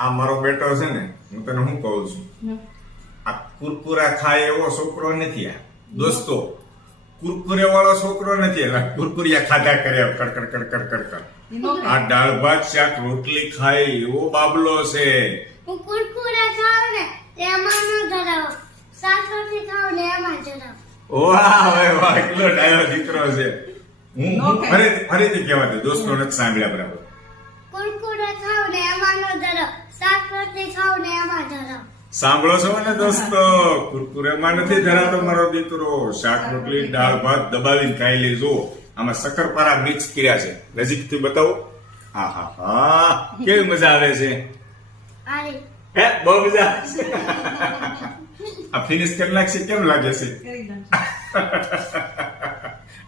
આ મારો બેટો છે ને, હું તને શું કહું છું, આ કુરકુરા ખાય એવો છોકરો નથી. આ દોસ્તો કુરકુરે વાળો છોકરો નથી. કુરકુરિયા ખાધા કરે કડકડ કડકડ કડકડ. આ દાળ ભાત શાક રોટલી ખાય એવો બાબલો છે. હું કુરકુરા ખાવ ને એમાં ન ધરાવ, શાક રોટલી ખાવ ને એમાં ધરાવ. વાહ ભાઈ વાહ, કેટલો ડાયો દીકરો છે. હું ફરીથી કહેવા દે, દોસ્તો નથી સાંભળ્યા બરાબર. કુરકુરા ખાવ ને એમાં ન ધરાવ, શાક રોટલી ખાવ ને એમાં ધરાવ. સાંભળો છો ને દોસ્તો, કુરકુરેમાં નથી ધરાતો મારો દીકરો. શાક રોટલી દાળ ભાત દબાવીને ખાઈ લેજો. આમાં શક્કરપારા મિક્સ કર્યા છે. નજીકથી બતાવો. હા હા હા, કેવી મજા આવે છે. આરે હે, બહુ મજા આવે છે. આ ફિનિશ કરી નાખશે કેમ લાગે છે?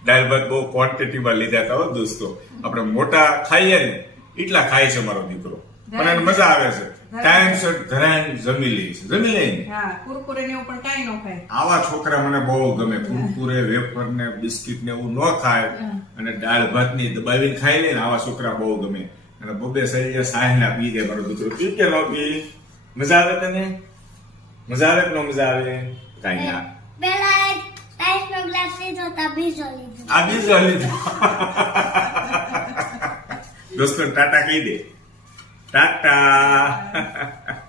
દાળ ભાત બહુ ક્વોન્ટિટીમાં લીધા હતા હો દોસ્તો. આપણે મોટા ખાઈએ ને એટલા ખાય છે મારો દીકરો, પણ એને મજા આવે છે. ટાઈમસર ધરાઈને જમી લે છે. જમી લે ને. હા, કુરકુરે ને એવું પણ કાઈ ન ખાય. આવા છોકરા મને બહુ ગમે. કુરકુરે વેફર ને બિસ્કિટ ને એવું ન ખાય અને દાળ ભાત ની દબાવીને ખાઈ લે ને, આવા છોકરા બહુ ગમે. અને બબે સહી સાહેલા પી દે મારો દીકરો. પી કે ન પી? મજા આવે તને? મજા આવે કે ન મજા આવે? કઈ ના. પેલા એક આઈસ નો ગ્લાસ લીધો તા બીજો લીધો. આ બીજો લીધો. દોસ્તો ટાટા કહી દે. ટાટા.